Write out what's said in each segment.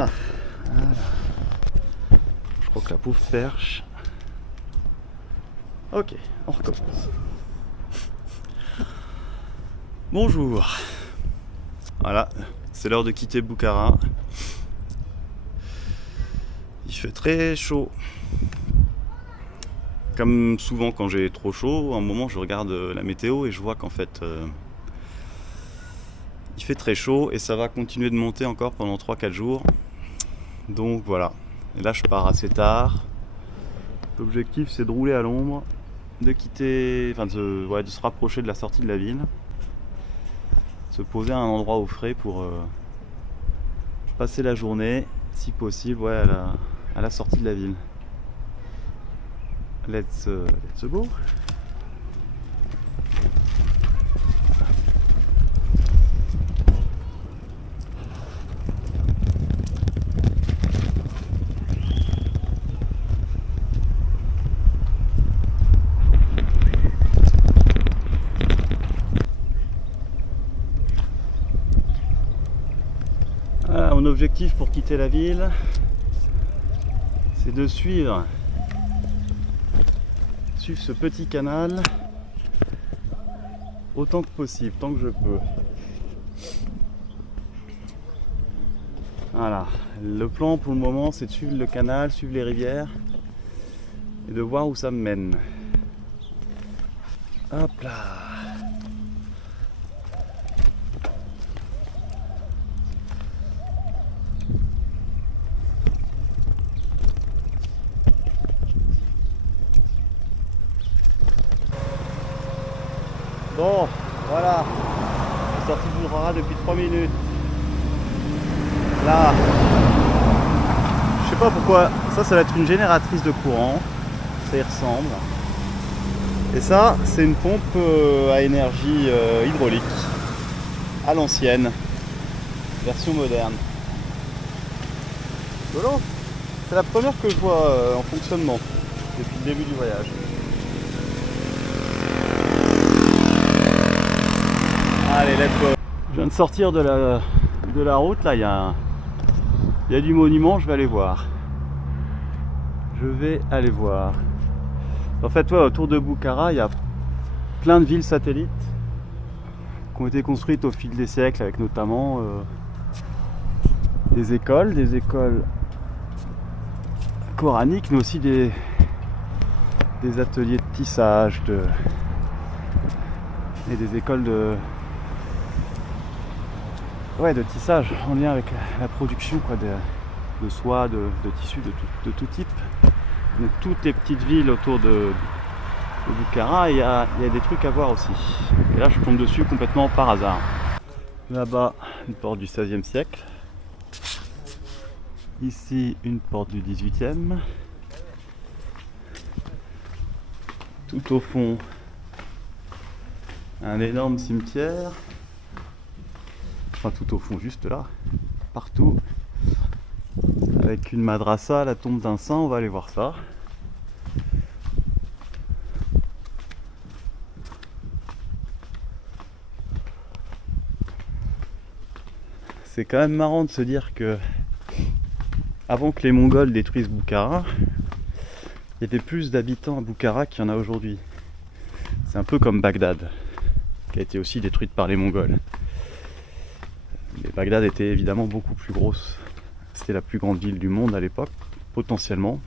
Ah, voilà. Je crois que la pauvre perche. Ok, on recommence. Bonjour. Voilà, c'est l'heure de quitter Bukhara. Il fait très chaud. Comme souvent quand j'ai trop chaud, à un moment je regarde la météo et je vois qu'en fait il fait très chaud et ça va continuer de monter encore pendant 3-4 jours. Donc voilà. Et là je pars assez tard. L'objectif c'est de rouler à l'ombre, de quitter, enfin de se rapprocher de la sortie de la ville, se poser à un endroit au frais pour passer la journée, si possible, à la sortie de la ville. Let's go. Voilà, mon objectif pour quitter la ville, c'est de suivre ce petit canal autant que possible, tant que je peux. Voilà, le plan pour le moment c'est de suivre le canal, suivre les rivières et de voir où ça me mène. Hop là. Bon, voilà, je suis sorti de Bukhara depuis 3 minutes. Là, je sais pas pourquoi, ça va être une génératrice de courant, ça y ressemble. Et ça, c'est une pompe à énergie hydraulique, à l'ancienne, version moderne. Voilà. C'est la première que je vois en fonctionnement depuis le début du voyage. Allez, let's go. Je viens de sortir de la route, là il y a du monument, je vais aller voir. En fait, autour de Bukhara, il y a plein de villes satellites qui ont été construites au fil des siècles, avec notamment des écoles coraniques, mais aussi des ateliers de tissage et des écoles de tissage en lien avec la production de soie, de tissus de tout type. Donc toutes les petites villes autour de Bukhara, il y a des trucs à voir aussi. Et là je tombe dessus complètement par hasard. Là-bas, une porte du XVIe siècle. Ici, une porte du XVIIIe. Tout au fond, un énorme cimetière. Enfin tout au fond, juste là, partout, avec une madrasa, la tombe d'un saint, on va aller voir ça. C'est quand même marrant de se dire que avant que les Mongols détruisent Bukhara, il y avait plus d'habitants à Bukhara qu'il y en a aujourd'hui. C'est un peu comme Bagdad, qui a été aussi détruite par les Mongols. Mais Bagdad était évidemment beaucoup plus grosse. C'était la plus grande ville du monde à l'époque, potentiellement.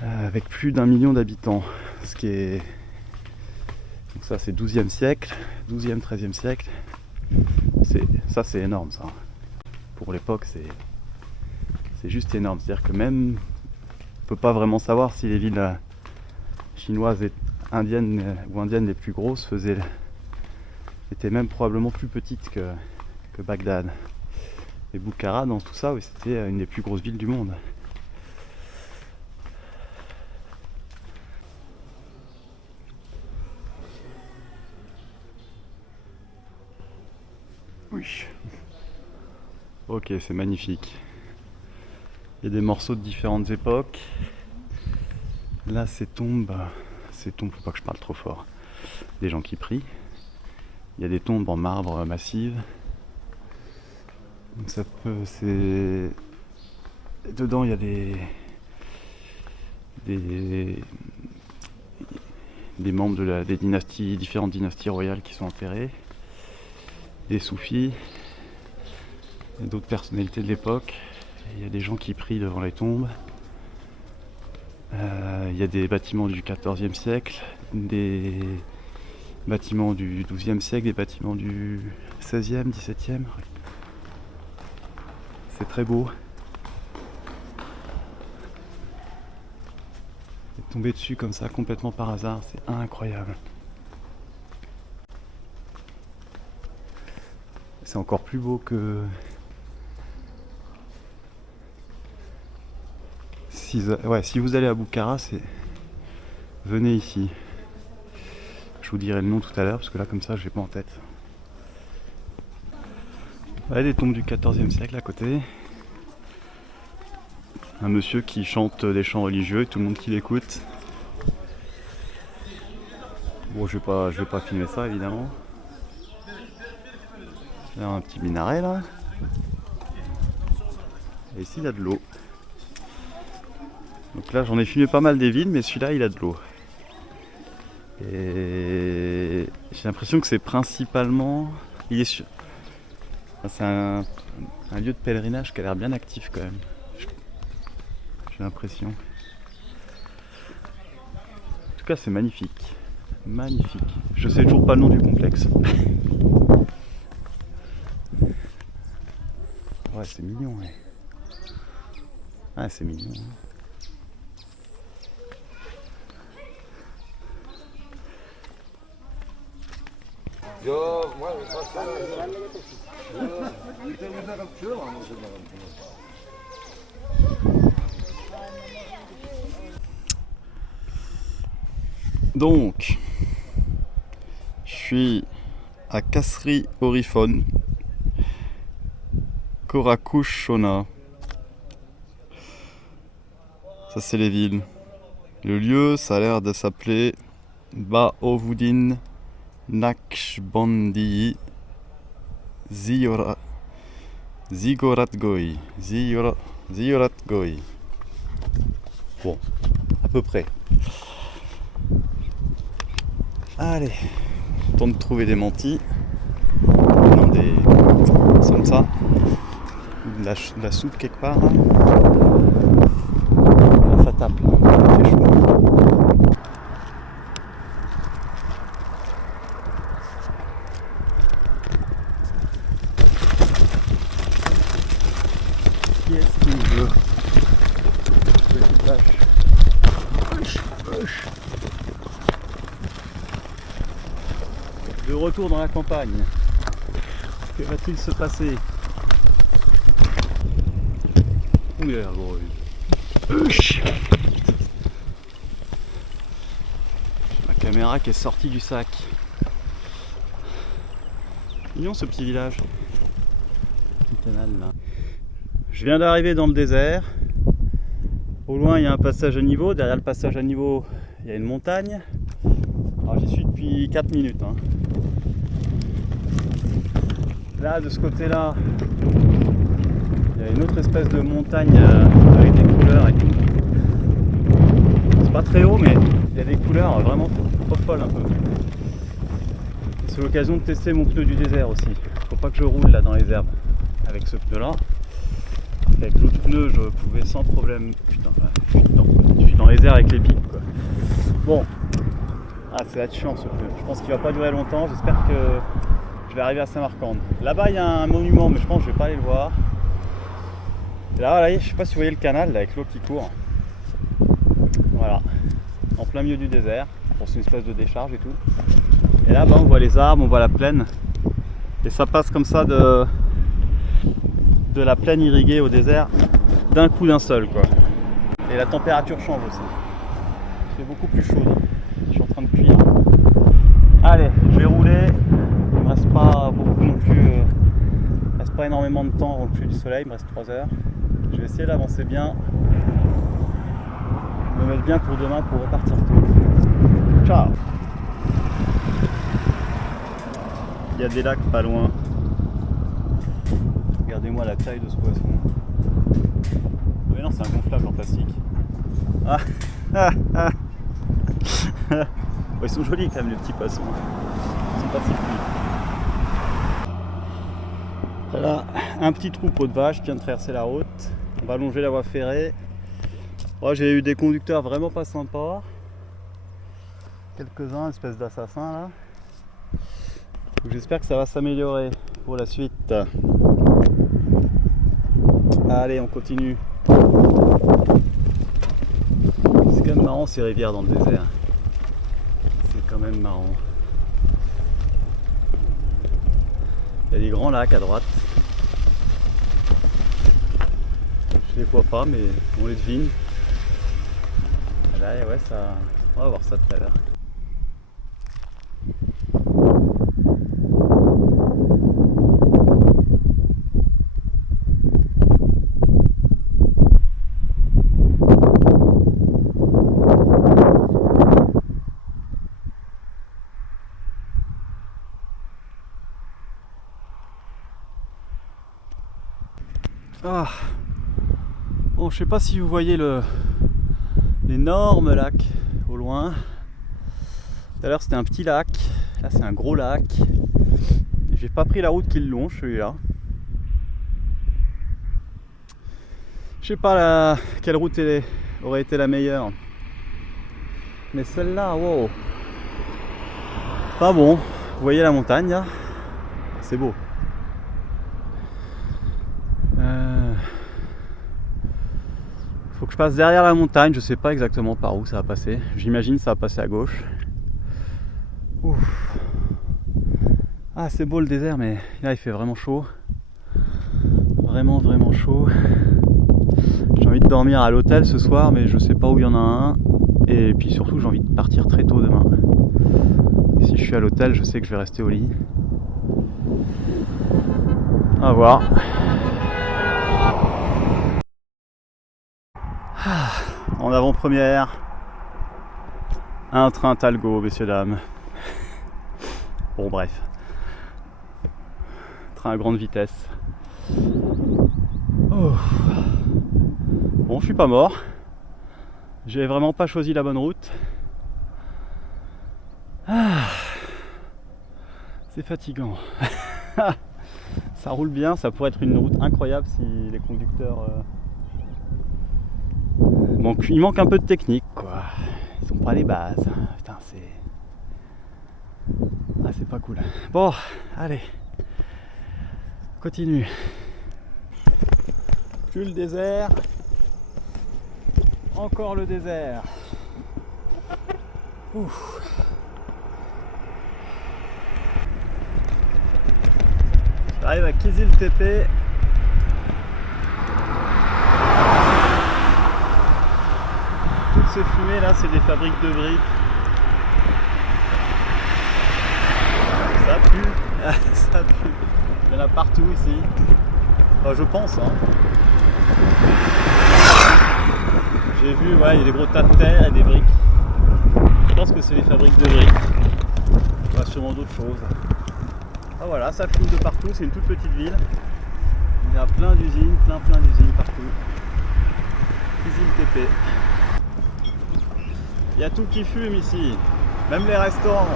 Avec plus d'1 million d'habitants. Ce qui est... Donc ça c'est 12e siècle, 12e, 13e siècle. Ça c'est énorme ça. Pour l'époque c'est juste énorme. C'est-à-dire que même on peut pas vraiment savoir si les villes chinoises et indiennes les plus grosses étaient même probablement plus petites que Bagdad. Et Bukhara, dans tout ça, oui, c'était une des plus grosses villes du monde. Oui. Ok, c'est magnifique. Il y a des morceaux de différentes époques. Là, ces tombes, faut pas que je parle trop fort. Des gens qui prient. Il y a des tombes en marbre massive. Donc ça peut, c'est... Dedans il y a des membres des dynasties, différentes dynasties royales qui sont enterrés, des soufis, et d'autres personnalités de l'époque. Il y a des gens qui prient devant les tombes. Il y a des bâtiments du XIVe siècle, des bâtiments du XIIe siècle, des bâtiments du XVIe, XVIIe. C'est très beau. Et tomber dessus comme ça complètement par hasard, c'est incroyable. C'est encore plus beau que... Si vous allez à Boukhara, venez ici. Je vous dirai le nom tout à l'heure parce que là comme ça je l'ai pas en tête. Ouais, des tombes du XIVe siècle à côté. Un monsieur qui chante des chants religieux et tout le monde qui l'écoute. Bon, je vais pas filmer ça évidemment. Il y a un petit minaret là. Et ici il y a de l'eau. Donc là j'en ai filmé pas mal des villes, mais celui-là il a de l'eau. Et j'ai l'impression que c'est principalement... C'est un lieu de pèlerinage qui a l'air bien actif quand même. J'ai l'impression. En tout cas c'est magnifique. Magnifique. Je sais toujours pas le nom du complexe. Ouais, c'est mignon, ouais. Ah, c'est mignon. Hein. Donc, je suis à Kasri Orifon, Korakush Shona. Ça c'est les villes. Le lieu, ça a l'air de s'appeler Ba'ovuddin Naqshbandi Ziyorat Goi. Ziyorat Goi. Bon, à peu près. Allez, temps de trouver des mantis. Non, des... comme ça. De la soupe quelque part. Là. Là, ça tape, là. Ça fait chaud. Qui est-ce qui veut? Petite vache. De retour dans la campagne. Que va-t-il se passer? Où est la gros? Ma caméra qui est sortie du sac. Mignon ce petit village. Le canal là. Je viens d'arriver dans le désert. Au loin il y a un passage à niveau. Derrière le passage à niveau il y a une montagne. Alors j'y suis depuis 4 minutes. Hein. Là de ce côté là il y a une autre espèce de montagne avec des couleurs et tout. C'est pas très haut mais il y a des couleurs vraiment trop folles un peu. C'est l'occasion de tester mon pneu du désert aussi. Faut pas que je roule là dans les herbes avec ce pneu là. Avec l'autre pneu je pouvais sans problème. Putain, je suis dans les airs avec les pics quoi. Bon. Ah c'est là de chiant ce pneu. Je pense qu'il va pas durer longtemps. J'espère que je vais arriver à Samarcande. Là-bas il y a un monument mais je pense que je vais pas aller le voir. Et là, je sais pas si vous voyez le canal là, avec l'eau qui court. Voilà. En plein milieu du désert. C'est une espèce de décharge et tout. Et là-bas on voit les arbres, on voit la plaine. Et ça passe comme ça de la plaine irriguée au désert d'un coup d'un seul quoi. Et la température change aussi. C'est beaucoup plus chaud. Je suis en train de cuire. Allez, je vais rouler. Il me reste pas beaucoup non plus. Il me reste pas énormément de temps avant le coucher du soleil, il me reste 3 heures. Je vais essayer d'avancer bien. Me mettre bien pour demain pour repartir tôt. Ciao. Il y a des lacs pas loin. Regardez-moi la taille de ce poisson. Mais non, c'est un gonflable en plastique. Ah. Bon, ils sont jolis quand même les petits poissons. Ils sont particuliers. Voilà, un petit troupeau de vaches qui vient de traverser la route. On va longer la voie ferrée. Oh, j'ai eu des conducteurs vraiment pas sympas. Quelques-uns, espèce d'assassins là. J'espère que ça va s'améliorer pour la suite. Allez, on continue. C'est quand même marrant ces rivières dans le désert. C'est quand même marrant. Il y a des grands lacs à droite. Je les vois pas, mais on les devine. Là, ouais, ça... on va voir ça tout à l'heure. Ah. Bon, je sais pas si vous voyez l'énorme lac au loin. Tout à l'heure c'était un petit lac, là c'est un gros lac. J'ai pas pris la route qui le longe celui-là. Je sais pas quelle route aurait été la meilleure. Mais celle-là, wow. Pas bon, vous voyez la montagne là, c'est beau. Faut que je passe derrière la montagne, je sais pas exactement par où ça va passer. J'imagine que ça va passer à gauche. Ouf. Ah, c'est beau le désert, mais là il fait vraiment chaud. Vraiment chaud. J'ai envie de dormir à l'hôtel ce soir, mais je sais pas où il y en a un. Et puis surtout, j'ai envie de partir très tôt demain. Et si je suis à l'hôtel, je sais que je vais rester au lit. À voir. En avant-première, un train Talgo, messieurs dames. Bon, bref, train à grande vitesse. Oh. Bon, je suis pas mort. J'ai vraiment pas choisi la bonne route. Ah. C'est fatigant. Ça roule bien, ça pourrait être une route incroyable si les conducteurs... il manque un peu de technique, quoi. Ils ont pas les bases. Putain, c'est... ah, c'est pas cool. Bon, allez. Continue. Plus le désert. Encore le désert. Ouf. J'arrive à Kizil Tepe. Toutes ces fumées là, c'est des fabriques de briques. Ça pue. Ça pue. Il y en a partout ici. Enfin, je pense. Hein. J'ai vu, ouais, il y a des gros tas de terre et des briques. Je pense que c'est les fabriques de briques. Il y a sûrement d'autres choses. Ah voilà, ça fume de partout, c'est une toute petite ville. Il y a plein d'usines, plein d'usines partout. Kizil Tepe. Il y a tout qui fume ici, même les restaurants.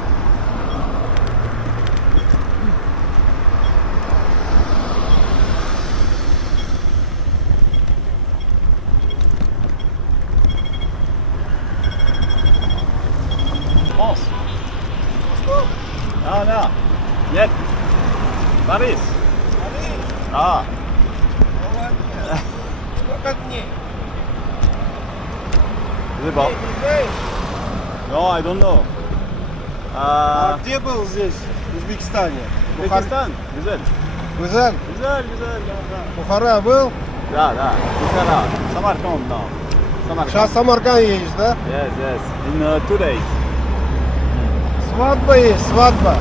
France. Ah là, нет. Paris. Ah. Сколько дней? Je sais pas. No, I don't know. А где был здесь, в Узбекистане? Узбекистан? Güzel. Güzel. Güzel, да. Бухара был? Да. Bukhara. Samarkand now. Samarkand. Сейчас в Самарканд едешь, да? Yes. In 2 days. Свадьба есть, свадьба.